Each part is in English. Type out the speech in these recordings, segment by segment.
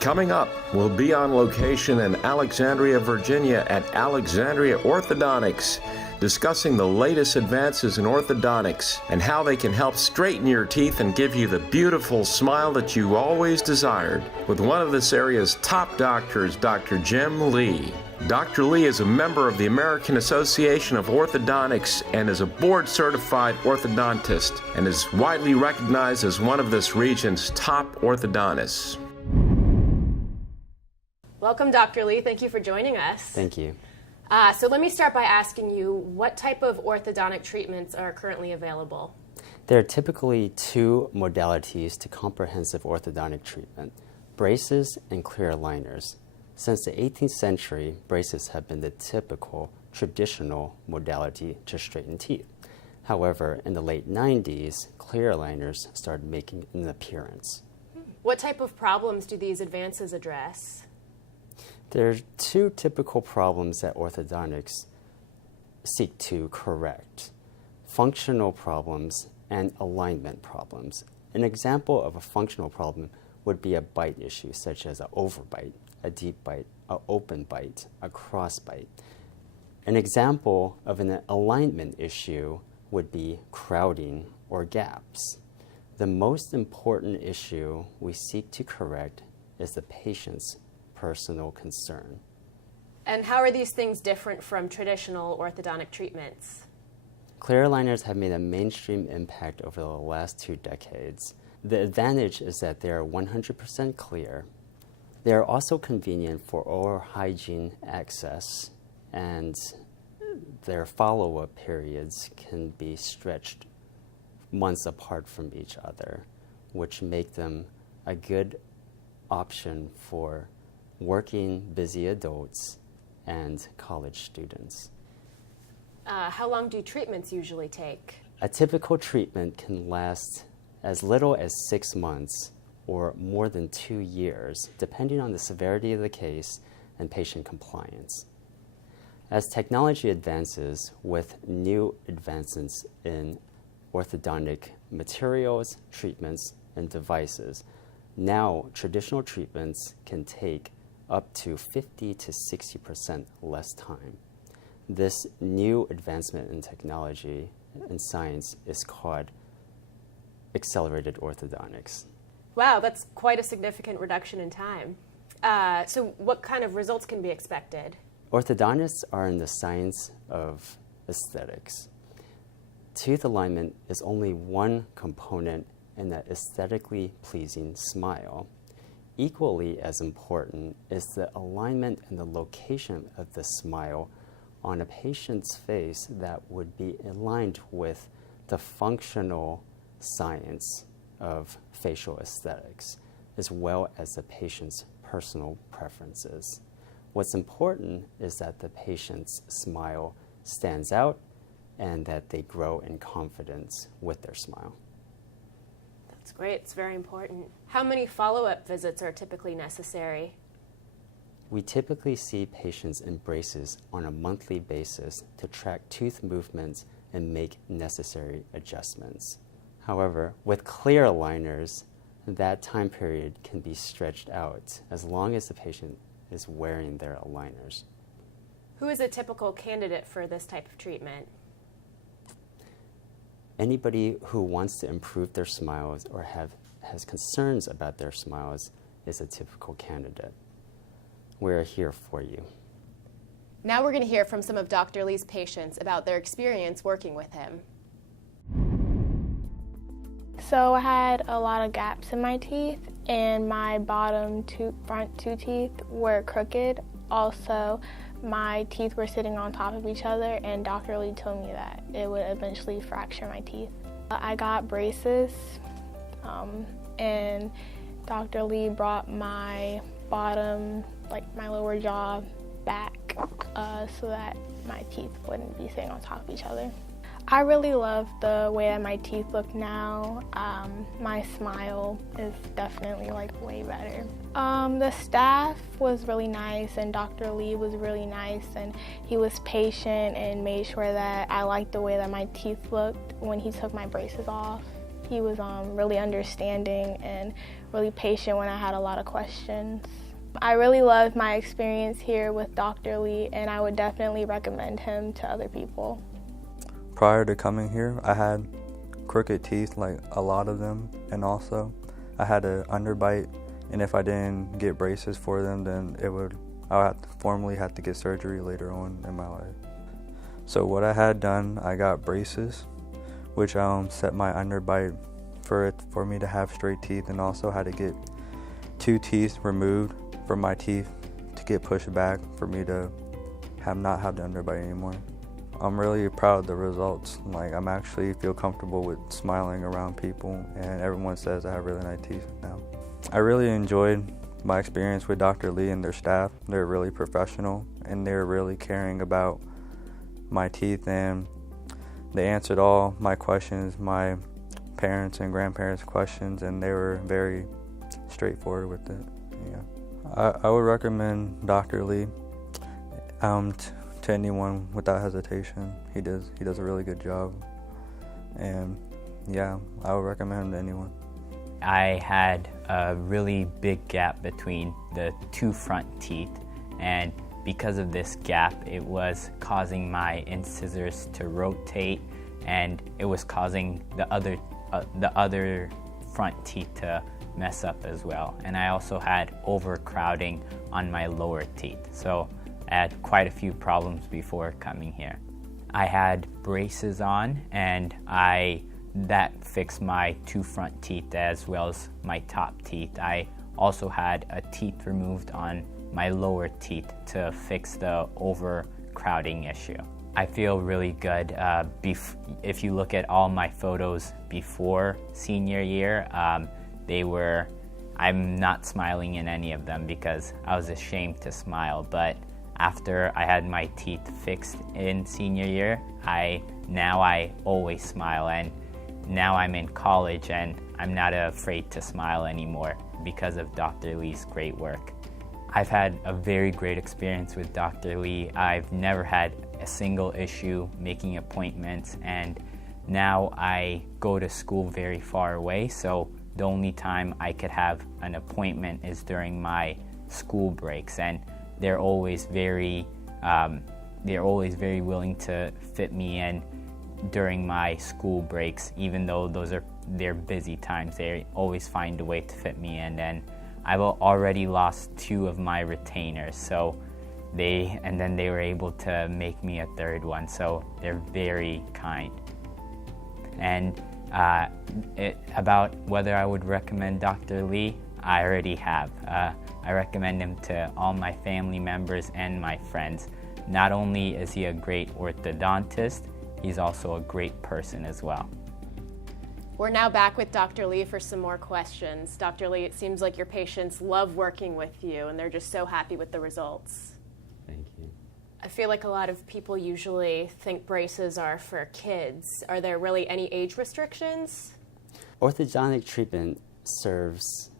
Coming up, we'll be on location in Alexandria, Virginia at Alexandria Orthodontics, discussing the latest advances in orthodontics and how they can help straighten your teeth and give you the beautiful smile that you always desired, with one of this area's top doctors, Dr. Jim Lee. Dr. Lee is a member of the American Association of Orthodontics and is a board-certified orthodontist and is widely recognized as one of this region's top orthodontists. Welcome, Dr. Lee. Thank you for joining us. Thank you. So let me start by asking you, what type of orthodontic treatments are currently available? There are typically two modalities to comprehensive orthodontic treatment: braces and clear aligners. Since the 18th century, braces have been the typical traditional modality to straighten teeth. However, in the late 90s, clear aligners started making an appearance. What type of problems do these advances address? There are two typical problems that orthodontics seek to correct: functional problems and alignment problems. An example of a functional problem would be a bite issue, such as an overbite, a deep bite, an open bite, a cross bite. An example of an alignment issue would be crowding or gaps. The most important issue we seek to correct is the patient's personal concern. And how are these things different from traditional orthodontic treatments? Clear aligners have made a mainstream impact over the last 2 decades. The advantage is that they are 100% clear. They are also convenient for oral hygiene access, and their follow-up periods can be stretched months apart from each other, which make them a good option for working busy adults and college students. How long do treatments usually take? A typical treatment can last as little as 6 months or more than 2 years, depending on the severity of the case and patient compliance. As technology advances with new advancements in orthodontic materials, treatments, and devices, now traditional treatments can take up to 50 to 60% less time. This new advancement in technology and science is called accelerated orthodontics. Wow, that's quite a significant reduction in time. So what kind of results can be expected? Orthodontists are in the science of aesthetics. Tooth alignment is only one component in an aesthetically pleasing smile. Equally as important is the alignment and the location of the smile on a patient's face that would be aligned with the functional science of facial aesthetics, as well as the patient's personal preferences. What's important is that the patient's smile stands out and that they grow in confidence with their smile. That's great. It's very important. How many follow-up visits are typically necessary? We typically see patients in braces on a monthly basis to track tooth movements and make necessary adjustments. However, with clear aligners, that time period can be stretched out as long as the patient is wearing their aligners. Who is a typical candidate for this type of treatment? Anybody who wants to improve their smiles or has concerns about their smiles is a typical candidate. We're here for you. Now we're going to hear from some of Dr. Lee's patients about their experience working with him. So I had a lot of gaps in my teeth, and my front two teeth were crooked. Also, my teeth were sitting on top of each other, and Dr. Lee told me that it would eventually fracture my teeth. I got braces, and Dr. Lee brought my bottom, like my lower jaw, back so that my teeth wouldn't be sitting on top of each other. I really love the way that my teeth look now. My smile is definitely way better. The staff was really nice, and Dr. Lee was really nice, and he was patient and made sure that I liked the way that my teeth looked when he took my braces off. He was really understanding and really patient when I had a lot of questions. I really loved my experience here with Dr. Lee, and I would definitely recommend him to other people. Prior to coming here, I had crooked teeth, like a lot of them, and also I had an underbite, and if I didn't get braces for them, then I would formally have to get surgery later on in my life. So what I had done, I got braces, which set my underbite for me to have straight teeth, and also had to get 2 teeth removed from my teeth to get pushed back for me to not have the underbite anymore. I'm really proud of the results. Like, I'm actually feel comfortable with smiling around people, and everyone says I have really nice teeth now. I really enjoyed my experience with Dr. Lee and their staff. They're really professional, and they're really caring about my teeth, and they answered all my questions, my parents and grandparents' questions, and they were very straightforward with it. Yeah. I would recommend Dr. Lee to anyone without hesitation. He does a really good job, and yeah, I would recommend him to anyone. I had a really big gap between the 2 front teeth, and because of this gap, it was causing my incisors to rotate, and it was causing the other front teeth to mess up as well. And I also had overcrowding on my lower teeth, so I had quite a few problems before coming here. I had braces on, and that fixed my 2 front teeth as well as my top teeth. I also had a teeth removed on my lower teeth to fix the overcrowding issue. I feel really good. If you look at all my photos before senior year, I'm not smiling in any of them because I was ashamed to smile, but after I had my teeth fixed in senior year, now I always smile, and now I'm in college and I'm not afraid to smile anymore because of Dr. Lee's great work. I've had a very great experience with Dr. Lee. I've never had a single issue making appointments, and now I go to school very far away, so the only time I could have an appointment is during my school breaks, and they're always very willing to fit me in during my school breaks, even though they're busy times. They always find a way to fit me in, and I've already lost 2 of my retainers, so then they were able to make me a 3rd one, so they're very kind. And about whether I would recommend Dr. Lee, I already have. I recommend him to all my family members and my friends. Not only is he a great orthodontist, he's also a great person as well. We're now back with Dr. Lee for some more questions. Dr. Lee, it seems like your patients love working with you, and they're just so happy with the results. Thank you. I feel like a lot of people usually think braces are for kids. Are there really any age restrictions? Orthodontic treatment serves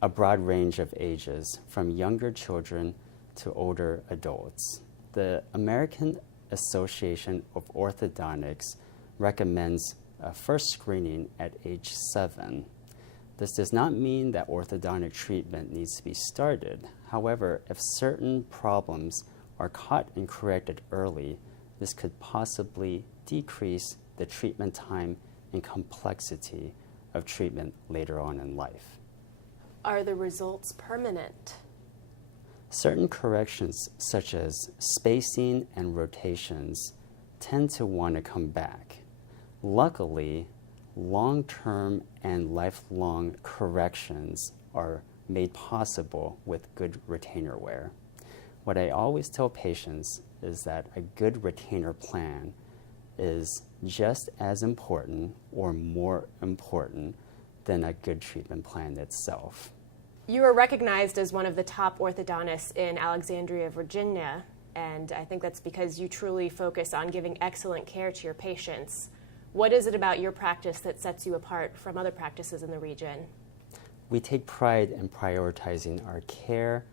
a broad range of ages, from younger children to older adults. The American Association of Orthodontics recommends a first screening at age 7. This does not mean that orthodontic treatment needs to be started. However, if certain problems are caught and corrected early, this could possibly decrease the treatment time and complexity of treatment later on in life. Are the results permanent? Certain corrections, such as spacing and rotations, tend to want to come back. Luckily, long-term and lifelong corrections are made possible with good retainer wear. What I always tell patients is that a good retainer plan is just as important or more important than a good treatment plan itself. You are recognized as one of the top orthodontists in Alexandria, Virginia, and I think that's because you truly focus on giving excellent care to your patients. What is it about your practice that sets you apart from other practices in the region? We take pride in prioritizing our care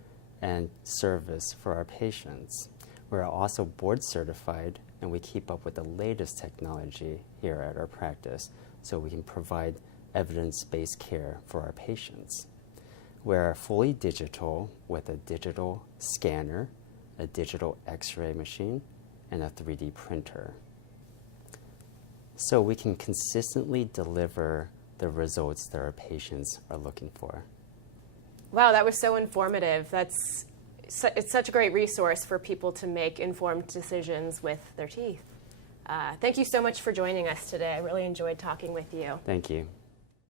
and service for our patients. We're also board certified, and we keep up with the latest technology here at our practice so we can provide evidence-based care for our patients. We're fully digital with a digital scanner, a digital x-ray machine, and a 3D printer. So we can consistently deliver the results that our patients are looking for. Wow, that was so informative. It's such a great resource for people to make informed decisions with their teeth. Thank you so much for joining us today. I really enjoyed talking with you. Thank you.